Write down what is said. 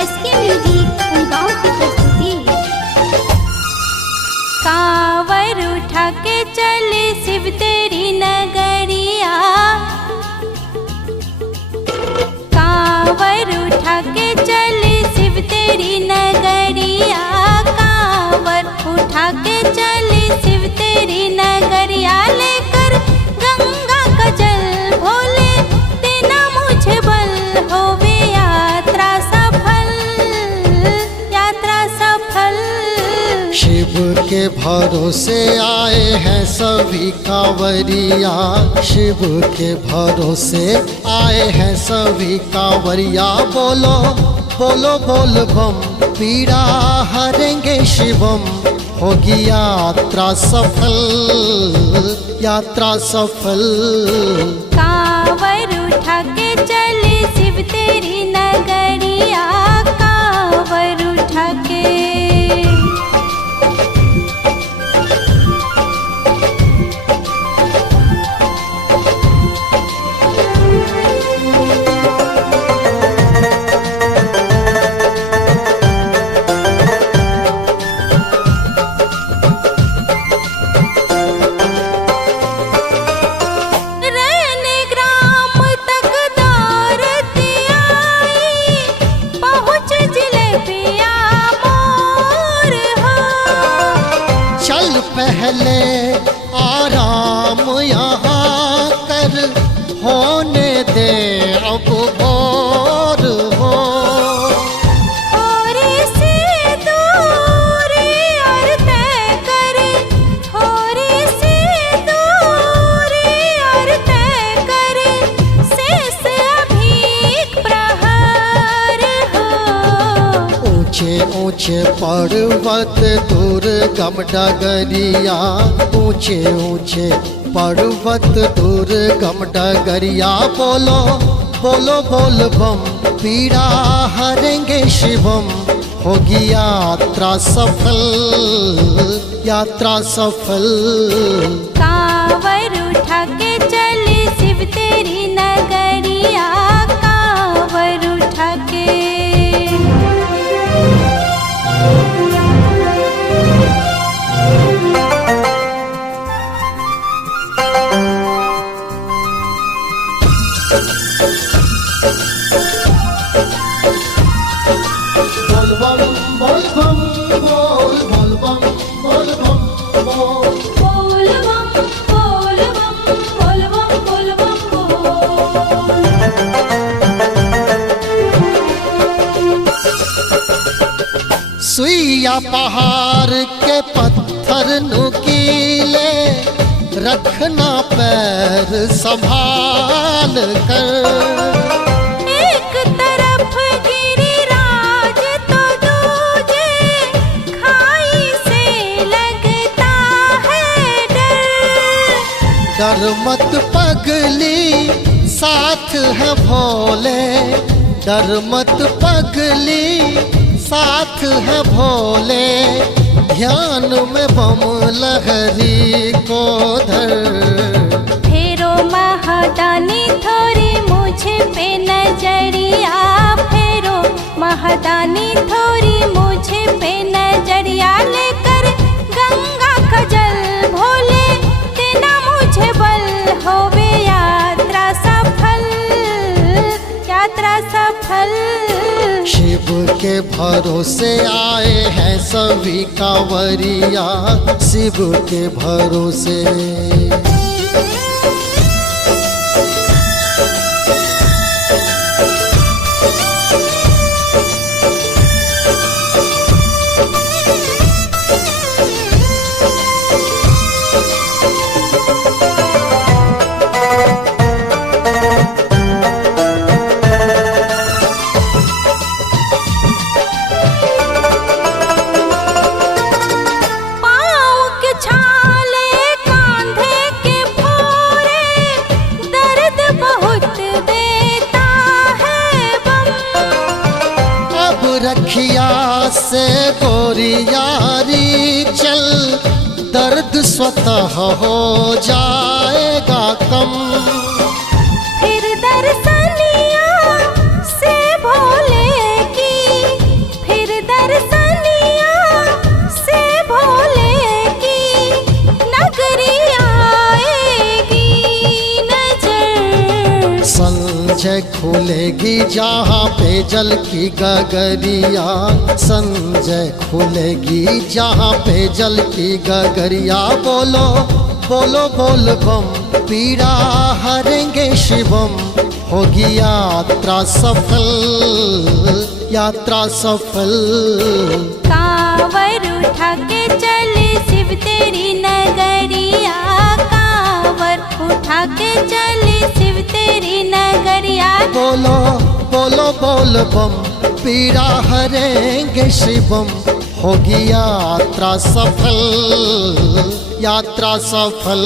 SK music Ungaon की प्रस्तुति। कांवर उठा के चले शिव तेरी नगरिया, कांवर उठा के चले शिव तेरी नगरिया, कांवर उठा के चले शिव तेरी नगरिया, लेकर गंगा का जल भोले देना मुझे बल, होवे यात्रा सफल, यात्रा सफल। शिव के भरोसे आए हैं सभी कांवरिया, शिव के भरोसे आए हैं सभी कांवरिया, बोलो बोलो बोल बम, पीड़ा हरेंगे शिवम, होगी यात्रा सफल, यात्रा सफल। कांवर उठा के चले शिव तेरी नगरिया, कांवर उठा के। पहले आराम यहाँ कर, होने दे अब भोर हो, और से दूरी और तय कर, और से दूरी और तय कर, शेष अभी प्रहार हो। ऊंचे ऊंचे पर्वत दुर्गम डगरिया, ऊंचे ऊंचे पर्वत दुर्गम डगरिया, बोलो बोलो बोल बम, पीड़ा हरेंगे शिवम, होगी यात्रा सफल, यात्रा सफल। कांवर उठा के चले शिव तेरी नगरिया, कांवर उठा के। बोल बम बोल बम बोल, बोल बम बोल बम बोल, बोल बम बोल बम बोल बम बोल बम बोल। सुइया पहाड़ के पत्थर नुकीले, रखना पैर संभाल कर, एक तरफ गिरिराज तो दूजे खाई से लगता है डर, डर मत पगली साथ है भोले, डर मत पगली साथ है भोले, ध्यान में बम लहरी को धर, फेरो महादानी थोड़ी मुझे पे नजरिया, फेरो महादानी थोड़ी मुझे पे नजरिया, लेकर गंगा का जल भोले देना मुझे बल, होवे यात्रा सफल, यात्रा सफल। शिव के भरोसे आए हैं सभी कांवरिया, शिव के भरोसे। रखिया से गोरी यारी चल, दर्द स्वतः हो जाएगा कम। फिर दर्शनिया से भोले की संजय खुलेगी जहाँ पे जल की गगरिया, संजय खुलेगी जहाँ पे जल की गगरिया। बोलो बोलो बोल बम, पीड़ा हरेंगे शिवम, होगी यात्रा सफल, यात्रा सफल। कांवर उठा के चले शिव तेरी नगरिया, कांवर उठा के चले शिव तेरी नगरिया। बोलो बोलो बोल बम, पीड़ा हरेंगे शिवम, होगी यात्रा सफल, यात्रा सफल।